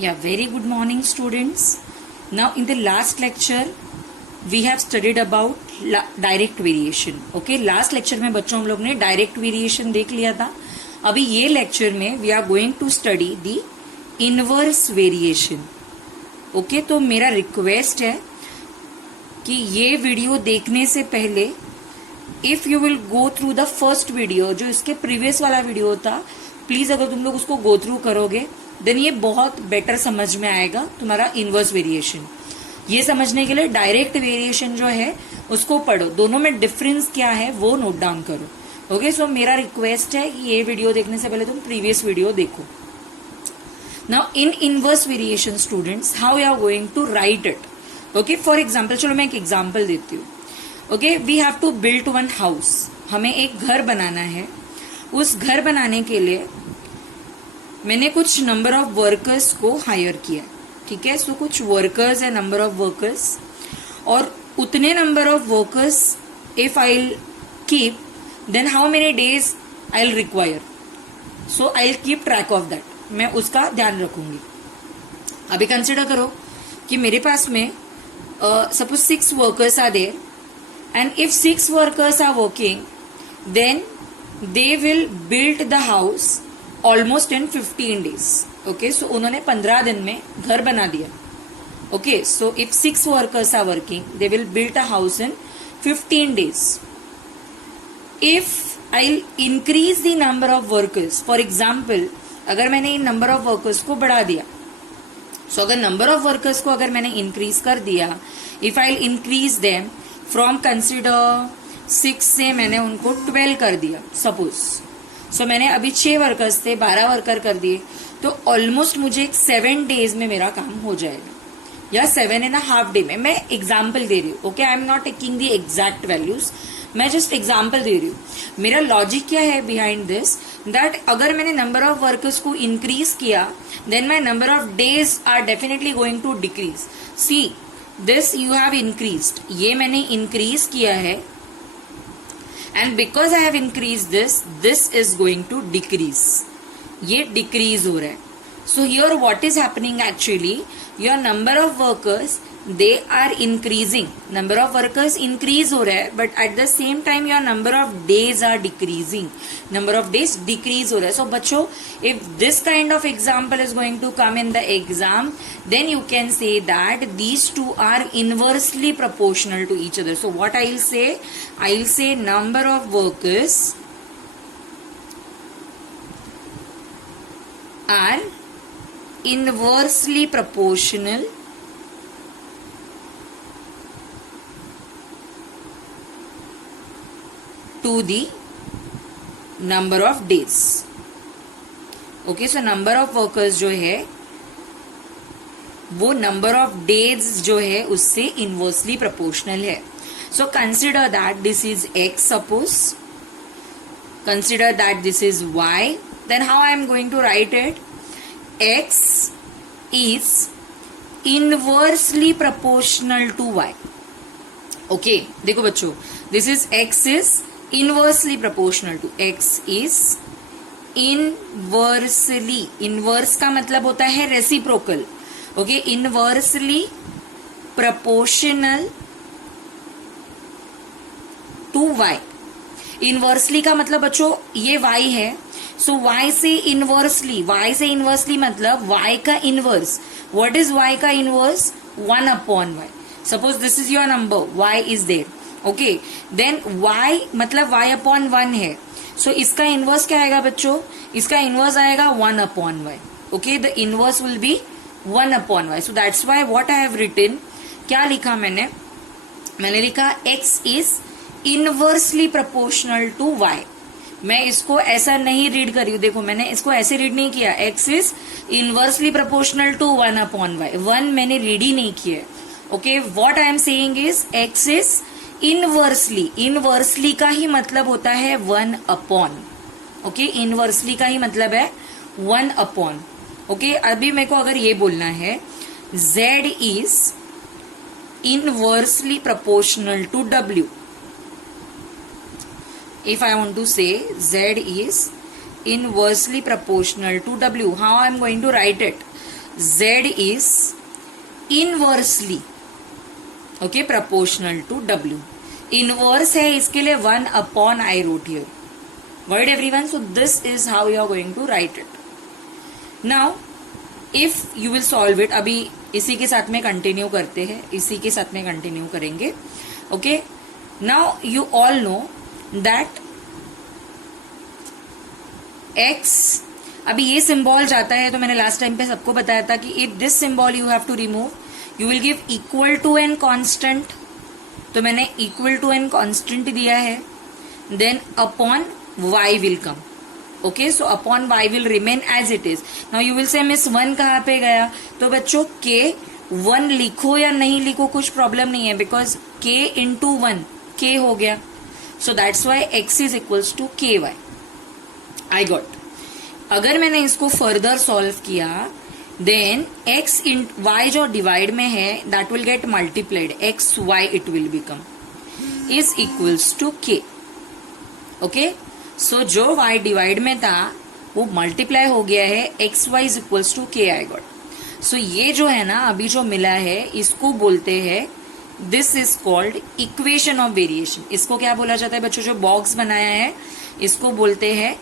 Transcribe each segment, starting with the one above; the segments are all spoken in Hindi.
Yeah, very good morning, students. Now, in the last lecture, we have studied about direct variation. Okay, last lecture में बच्चों हम लोग ने direct variation देख लिया था. अभी ये lecture में we are going to study the inverse variation. Okay, तो मेरा request है कि ये वीडियो देखने से पहले if you will go through the first video, जो इसके प्रीवियस वाला वीडियो था, प्लीज अगर तुम लोग उसको गो थ्रू करोगे देन ये बहुत बेटर समझ में आएगा तुम्हारा इनवर्स वेरिएशन. ये समझने के लिए डायरेक्ट वेरिएशन जो है उसको पढ़ो, दोनों में डिफरेंस क्या है वो नोट डाउन करो. ओके, सो मेरा रिक्वेस्ट है कि ये वीडियो देखने से पहले तुम प्रीवियस वीडियो देखो. Now in inverse variation students, how you are going to write it. Okay, for example, चलो मैं एक एग्जाम्पल देती हूँ. Okay, we have to build one house. हमें एक घर बनाना है. उस घर बनाने के लिए मैंने कुछ नंबर ऑफ वर्कर्स को हायर किया. ठीक है, सो कुछ वर्कर्स है, नंबर ऑफ वर्कर्स, और उतने number of workers if I will keep, then how many days I will require. So I will keep track of that. मैं उसका ध्यान रखूंगी. अभी कंसिडर करो कि मेरे पास में suppose 6 workers are there, and if 6 workers are working, then they will build the house almost in 15 days. Okay, so उन्होंने 15 दिन में घर बना दिया. Okay, so if 6 workers are working, they will build a house in 15 days. If I'll increase the number of workers, for example, अगर मैंने इन number of workers को बढ़ा दिया, so अगर number of workers को अगर मैंने increase कर दिया, if I'll increase them from consider 6 से मैंने उनको 12 कर दिया सपोज. सो मैंने अभी 6 वर्कर्स थे, 12 वर्कर कर दिए, तो ऑलमोस्ट मुझे 7 डेज में मेरा काम हो जाएगा, या 7.5 डे में. मैं एग्जाम्पल दे रही हूँ. Okay, I am not taking the exact values, मैं जस्ट एग्जाम्पल दे रही हूँ. मेरा लॉजिक क्या है बिहाइंड दिस, दैट अगर मैंने नंबर ऑफ वर्कर्स को इंक्रीज किया then my number of days are definitely going to decrease. See this you have increased, ये मैंने इंक्रीज किया है, and because I have increase this is going to decrease. ये डिक्रीज हो रहा है. So here what is happening actually, your number of workers they are increasing, number of workers increase हो रहा है, but at the same time your number of days are decreasing, number of days decrease हो रहा है. सो बच्चों, if this kind of example is going to come in the exam, then you can say that these two are inversely proportional to each other. So what I'll say number of workers are inversely proportional to the number of days. Okay, so number of workers जो है वो नंबर ऑफ डेज जो है उससे इनवर्सली प्रोपोर्शनल है. So consider that this is x, suppose consider that this is y, then how I am going to write it. X is inversely proportional to y. Okay, देखो बच्चों, this is x is inversely proportional to, x is inversely, inverse का मतलब होता है reciprocal. Okay, inversely proportional to y. Inversely का मतलब बच्चों ये वाई है, सो वाई से इनवर्सली मतलब वाई का इनवर्स. व्हाट इज वाई का inverse? 1/y. Suppose this is your number, y is there. Okay, then y मतलब y/1 है. सो इसका इनवर्स क्या आएगा बच्चों? इसका इनवर्स आएगा 1/y. Okay, the inverse will be 1/y. So that's why what I have written, क्या लिखा मैंने लिखा x is inversely proportional to y. मैं इसको ऐसा नहीं रीड कर रही हूँ. देखो, मैंने इसको ऐसे रीड नहीं किया, x is inversely proportional to 1/y. 1 मैंने रीड ही नहीं किया. Okay, what I am saying is x is inversely का ही मतलब होता है 1/. ओके, इनवर्सली का ही मतलब है 1/. ओके, अभी मेरे को अगर ये बोलना है z is inversely proportional to w. If I want to say z is inversely proportional to w, how I am going to write it? Z is inversely okay proportional to W. Inverse है इसके लिए 1 upon I wrote here. Got it everyone? So this is how you are going to write it. Now if you will solve it, अभी इसी के साथ में कंटिन्यू करते हैं, इसी के साथ में कंटिन्यू करेंगे. Okay, now you all know that x, अभी ये सिंबल जाता है तो मैंने लास्ट टाइम पे सबको बताया था कि if this symbol you have to remove you will give equal to an constant. तो मैंने इक्वल टू एन कांस्टेंट दिया है. Then upon y will come. Okay, so upon y will remain as it is. Now you will say miss 1 कहाँ पे गया? तो बच्चों k 1 लिखो या नहीं लिखो कुछ प्रॉब्लम नहीं है, बिकॉज k इंटू 1 k हो गया. So that's why x is equals to ky. I got. अगर मैंने इसको फर्दर सॉल्व किया देन x इन y जो डिवाइड में है that will get multiplied. X Y it will become is equals to k. Okay, so जो y डिवाइड में था वो मल्टीप्लाई हो गया है. X Y is equals to k. I got. So ये जो है ना अभी जो मिला है इसको बोलते हैं, this is called equation of variation. इसको क्या बोला जाता है बच्चों? जो बॉक्स बनाया है इसको बोलते हैं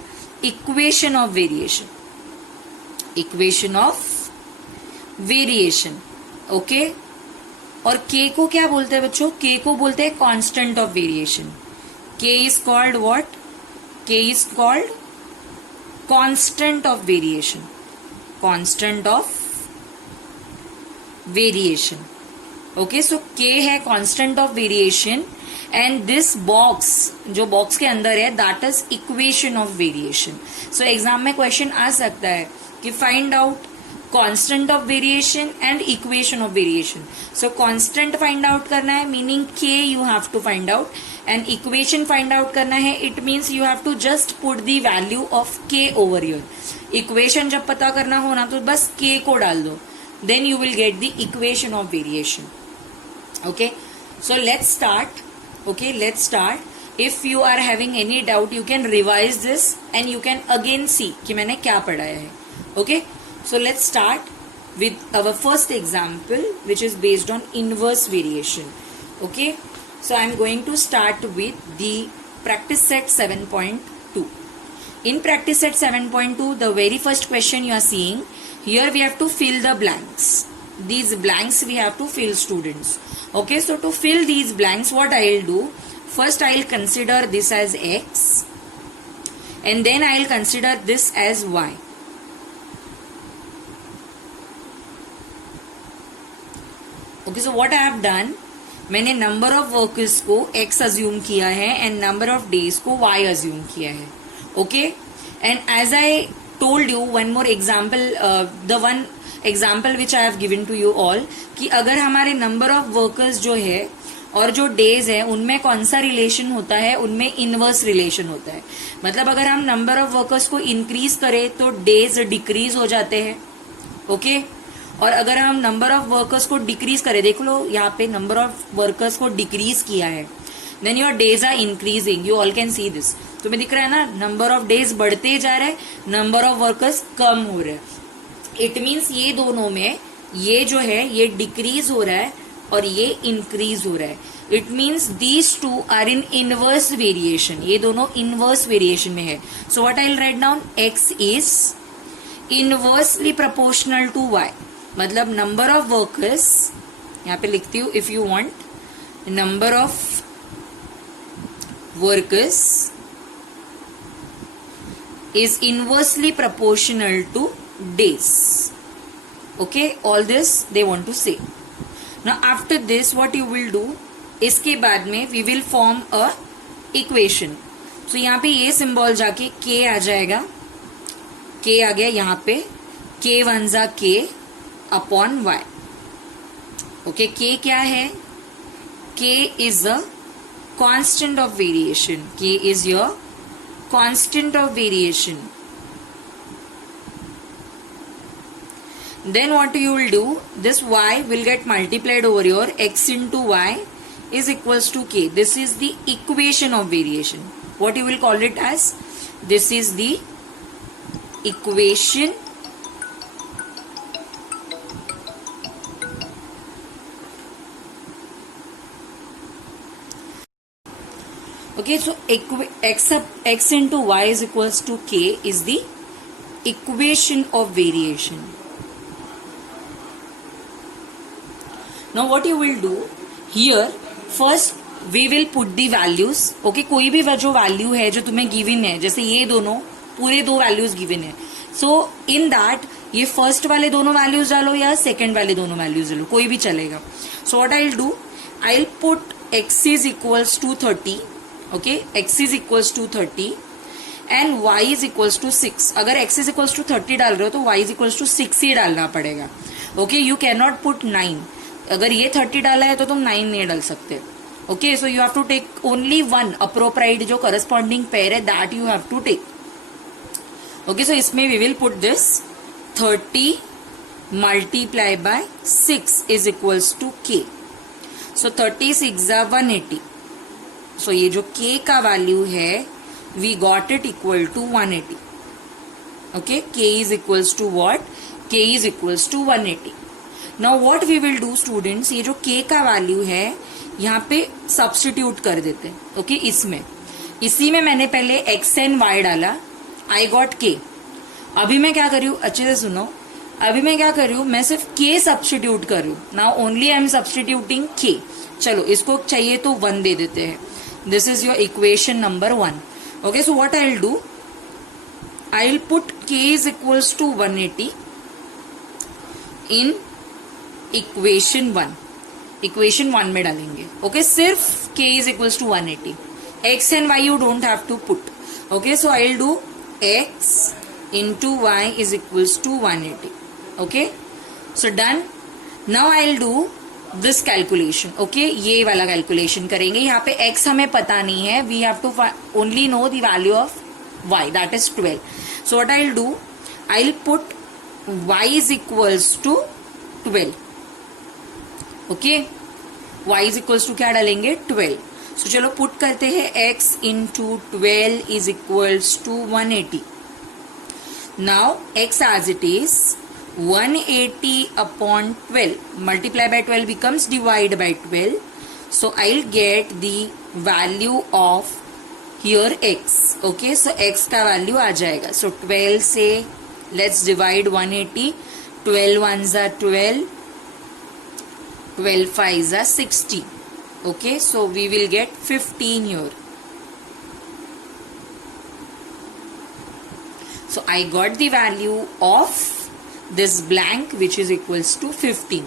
equation of variation. Equation of variation. Okay, और k को क्या बोलते हैं बच्चों? k को बोलते हैं constant of variation. k is called what? k is called constant of variation. Constant of variation. Okay, so k है constant of variation and this box जो बॉक्स के अंदर है that is equation of variation. So exam में क्वेश्चन आ सकता है कि find out constant of variation and equation of variation. So constant find out करना है meaning k you have to find out, and equation find out करना है it means you have to just put the value of k over here. Equation जब पता करना हो ना तो बस k को डाल दो, then you will get the equation of variation. Okay, so let's start. Okay, let's start. If you are having any doubt, you can revise this and you can again see कि मैंने क्या पढ़ाया है. Okay, so let's start with our first example, which is based on inverse variation. Okay, so I'm going to start with the practice set 7.2. In practice set 7.2, the very first question you are seeing here, we have to fill the blanks. These blanks we have to fill, students. Okay, so to fill these blanks what I'll do, first I'll consider this as x and then I'll consider this as y. Okay, so what I have done, मैंने number of workers को x assume किया है and number of days को y assume किया है. Okay, and as I told you one more example, the one example which I have given to you all, कि अगर हमारे नंबर ऑफ वर्कर्स जो है और जो डेज है उनमें कौन सा रिलेशन होता है, उनमें इनवर्स रिलेशन होता है. मतलब अगर हम नंबर ऑफ वर्कर्स को इंक्रीज करें तो डेज डिक्रीज हो जाते हैं. ओके, और अगर हम नंबर ऑफ वर्कर्स को डिक्रीज करें, देख लो यहाँ पे नंबर ऑफ वर्कर्स को डिक्रीज किया है, then your days are increasing. You all can see this. तुम्हें दिख रहा है ना, नंबर ऑफ डेज बढ़ते जा रहे हैं, नंबर ऑफ वर्कर्स कम हो रहे हैं. इट मीन्स ये दोनों में ये जो है ये डिक्रीज हो रहा है और ये इंक्रीज हो रहा है. It means these two are in inverse variation. ये दोनों इनवर्स वेरिएशन में है. So what I will write down, x is inversely proportional to y. मतलब नंबर ऑफ वर्कर्स, यहाँ पे लिखती हूँ if you want, number of workers is inversely proportional to days. Okay, all this they want to say. Now after this what you will do, इसके बाद में we will form a equation. So यहाँ पे ये सिंबल जाके k आ जाएगा. k आ गया यहाँ पे, k वन जा k upon y. Okay, k क्या है? k is a constant of variation. k is your constant of variation. Then what you will do, this y will get multiplied over your x into y is equals to k. This is the equation of variation. What you will call it as? This is the equation Okay, so x into y is equals to k is the equation of variation. Now what you will do here, first we will put the values. Okay, कोई भी जो वैल्यू है जो तुम्हें गिवन है, जैसे ये दोनों पूरे दो वैल्यूज गिवन है, सो इन दैट ये फर्स्ट वाले दोनों वैल्यूज डालो या सेकंड वाले दोनों वैल्यूज डालो, कोई भी चलेगा. सो what I will do, I will put x is equals to 30. okay, x is equals to 30 and y is equals to 6. अगर x is equals to 30 डाल रहे हो तो y is equals to 6 ही डालना पड़ेगा. okay, you cannot put 9. अगर ये 30 डाला है तो तुम 9 नहीं डाल सकते. okay, so you have to take only one appropriate जो corresponding pair है, that you have to take. okay, so इसमें we will put this 30 multiply by 6 is equals to k. so 36 are 180. so ये जो k का वैल्यू है we got it equal to 180. okay, k is equals to what, k is equals to 180. now what we will do students, ये जो k का वैल्यू है यहाँ पे सब्स्टिट्यूट कर देते हैं. ओके, इसमें इसी में मैंने पहले x एंड y डाला, I got k. अभी मैं क्या कर रही हूँ, अच्छे से सुनो, अभी मैं क्या कर रही हूँ, मैं सिर्फ k सब्स्टिट्यूट कर रही हूँ. Now only I am substituting k. चलो इसको चाहिए तो 1 दे देते हैं. This is your equation number 1. Okay, so what I will do, I will put k is equals to 180 in equation 1. Equation 1 में डालेंगे. ओके, सिर्फ k is equals to 180. x and y you don't have to put. Okay, so I will do x into y is equals to 180. okay, so done. now I'll do this calculation. okay, ये वाला calculation करेंगे. यहाँ पे x हमें पता नहीं है, we have to only know the value of y, that is 12. so what I'll do, I'll put y is equals to 12. okay, y is equals to क्या डालेंगे, 12. so चलो पुट करते हैं, x into 12 is equals to 180. now x as it is 180 upon 12 multiply by 12 becomes divide by 12. so I'll get the value of here x. okay, so x का value आ जाएगा. so 12 से let's divide 180. 12 ones are 12, 12 fives are 60. okay, so we will get 15 here. so I got the value of this blank which is equals to 15.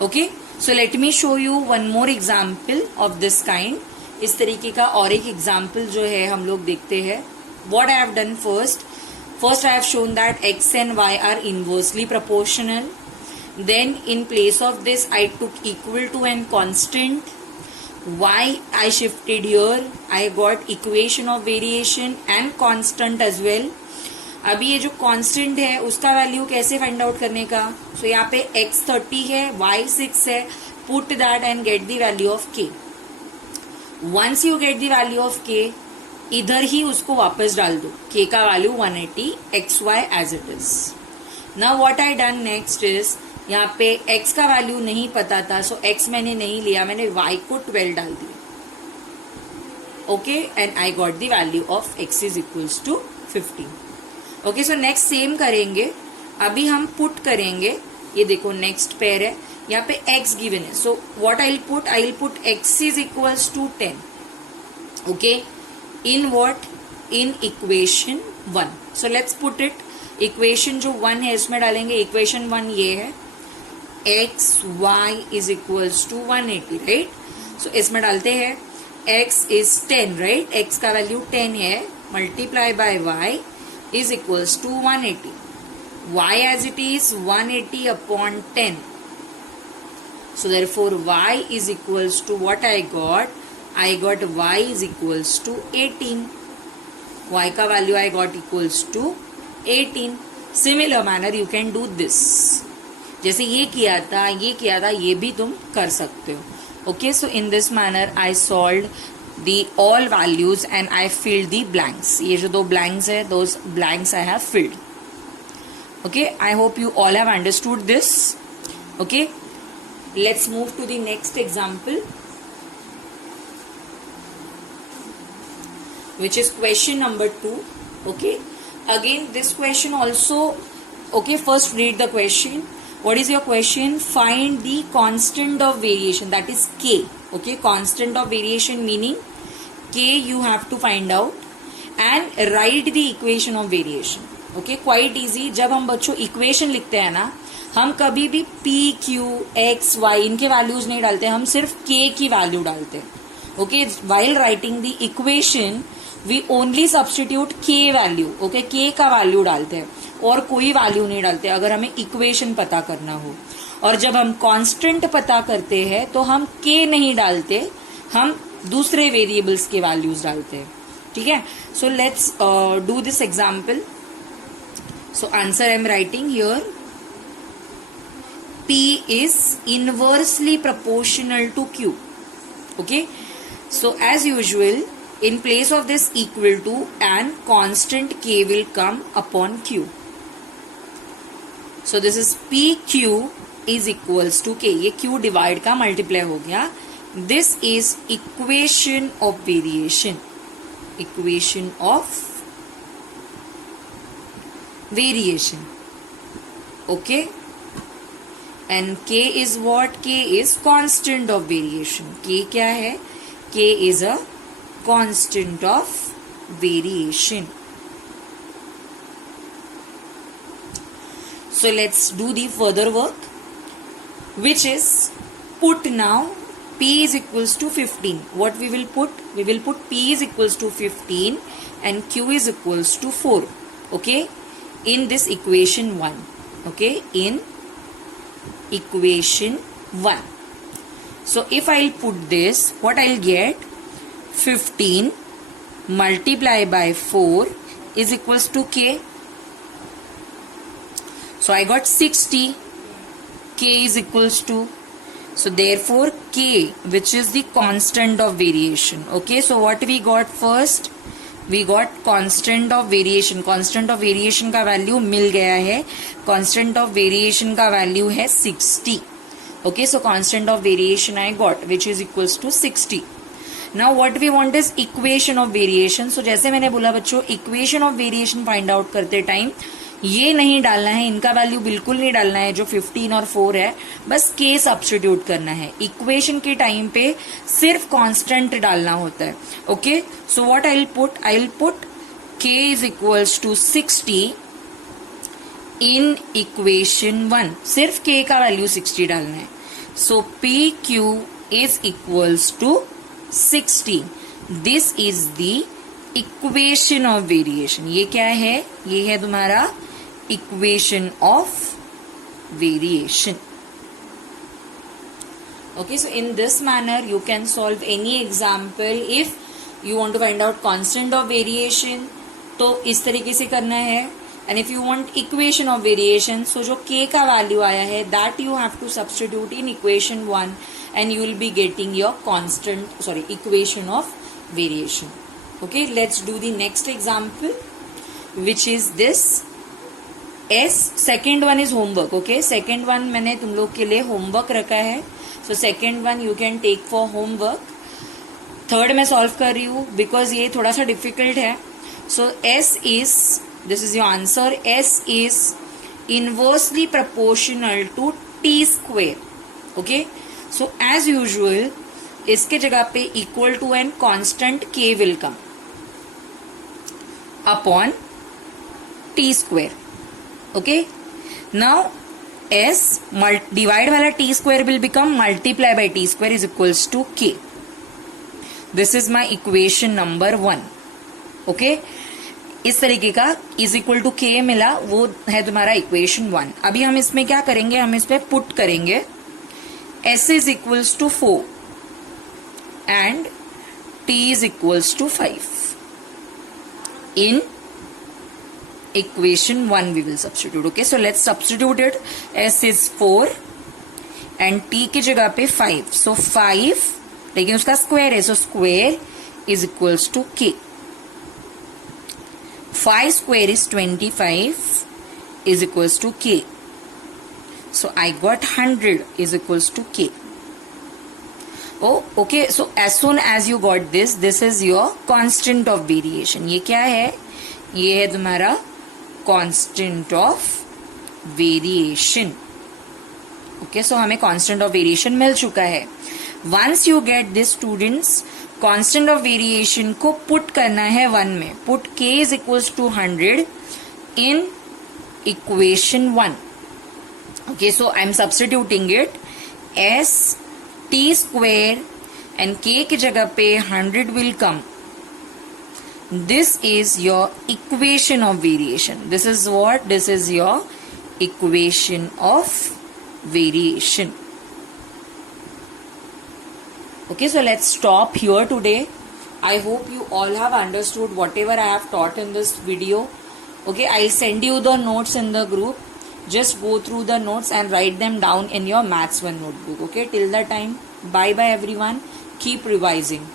okay, so let me show you one more example of this kind. इस तरीके का और एक example जो है हम लोग देखते हैं. what I have done first I have shown that x and y are inversely proportional. then in place of this I took equal to and constant. y I shifted here, I got equation of variation and constant as well. अभी ये जो कांस्टेंट है उसका वैल्यू कैसे फाइंड आउट करने का, सो यहाँ पे x 30 है, y 6 है, put that and get the value of k. Once you get the value of k, इधर ही उसको वापस डाल दो, k का value 180, xy as it is. Now what I done next is, यहाँ पे x का वैल्यू नहीं पता था, सो x मैंने नहीं लिया, मैंने y को 12 डाल दिया. Okay, and I got the value of x is equals to 15. Okay, so next same करेंगे. अभी हम पुट करेंगे, ये देखो नेक्स्ट पेयर है, यहाँ पे x गिवन है. So what I will put x is equals to 10. Okay, in what, in equation 1. So let's put it. Equation जो 1 है इसमें डालेंगे. इक्वेशन 1 ये है, x y is equals to 180, right. So इसमें डालते हैं x इज 10, राइट. x का वैल्यू 10 है, multiply by y is equals to 180. y as it is 180 upon 10. so therefore y is equals to what I got y is equals to 18. y का value I got equals to 18. similar manner you can do this. जैसे ये किया था ये भी तुम कर सकते हो. okay, so in this manner I solved the all values and I filled the blanks. ये जो दो blanks है, those blanks I have filled. okay, I hope you all have understood this. okay, let's move to the next example. which is question number 2. Okay, again this question also. Okay, first read the question. What is your question? Find the constant of variation, that is k. Okay, constant of variation meaning k you have to find out and write the equation of variation. Okay, quite easy. जब हम बच्चों इक्वेशन लिखते हैं ना, हम कभी भी p, q, x, y इनके वैल्यूज नहीं डालते, हम सिर्फ k की वैल्यू डालते हैं. Okay, while writing the equation we only substitute k value. Okay, k का वैल्यू डालते हैं और कोई वैल्यू नहीं डालते अगर हमें इक्वेशन पता करना हो. और जब हम कांस्टेंट पता करते हैं तो हम k नहीं डालते, हम दूसरे वेरिएबल्स के वैल्यूज डालते हैं. ठीक है, so let's do this example. So answer I am writing here. p is inversely proportional to q. Okay, so as usual in place of this equal to and constant k will come upon q. So this is pq is equals to k. ये q डिवाइड का मल्टीप्लाई हो गया. This is equation of variation. Equation of variation. Okay, and k is what? K is constant of variation. K क्या है? K is a constant of variation. So let's do the further work, which is put now p is equals to 15. What we will put? We will put p is equals to 15 and q is equals to 4. Okay, in this equation 1. Okay, in equation 1. So if I'll put this, what I'll get? 15 multiplied by 4 is equals to k. So I got 60. K is equals to, so therefore k, which is the constant of variation. Okay, so what we got first? We got constant of variation. Constant of variation का वैल्यू मिल गया है. Constant of variation का वैल्यू है 60. Okay, so constant of variation I got, which is equals to 60. Now what we want is equation of variation. So जैसे मैंने बोला बच्चों, equation of variation find out करते टाइम ये नहीं डालना है, इनका वैल्यू बिल्कुल नहीं डालना है जो 15 और 4 है, बस k सब्स्टिट्यूट करना है. इक्वेशन के टाइम पे सिर्फ कांस्टेंट डालना होता है. Okay, so what I will put k is equals to 60 in equation 1. सिर्फ k का वैल्यू 60 डालना है. So P Q is equals to 60. This is the equation of variation. ये क्या है? ये है तुम्हारा equation of variation. Okay, so in this manner you can solve any example. If you want to find out constant of variation तो इस तरीके से करना है, and if you want equation of variation, so जो k का value आया है that you have to substitute in equation 1 and you will be getting your equation of variation. Okay, let's do the next example, which is this. Second one is homework. Okay, second one मैंने तुम लोग के लिए homework रखा है. So second one you can take for homework. Third मैं solve कर रही हूँ because ये थोड़ा सा difficult है. So this is your answer. S is inversely proportional to t square. Okay, so as usual इसके जगह पे equal to and constant k will come upon t square. Okay, now s divide वाला t square will become multiply by t square is equals to k. This is my equation number 1. Okay, इस तरीके का is equal to k मिला, वो है तुम्हारा equation 1. अभी हम इसमें क्या करेंगे? हम इस पे पुट करेंगे s is equals to 4 and t is equals to 5. In equation 1 we will substitute. Okay, so let's substitute it. S is 4 and t की जगह पे 5. So 5, लेकिन उसका स्क्वायर है, so square is equals to k. 5 square is 25 is equals to k. So I got 100 is equals to k. Okay, so as soon as you got this is your constant of variation. ये क्या है? ये है तुम्हारा constant of variation. Okay, so हमें constant of variation मिल चुका है. Once you get this students, constant of variation को put करना है 1 में. Put k is equals to 100 in equation 1. Okay, so I am substituting it as t square and k की जगह पे 100 will come. This is your equation of variation. This is what? This is your equation of variation. Okay, so let's stop here today. I hope you all have understood whatever I have taught in this video. Okay, I'll send you the notes in the group. Just go through the notes and write them down in your Maths 1 notebook. Okay, till that time, bye bye everyone. Keep revising.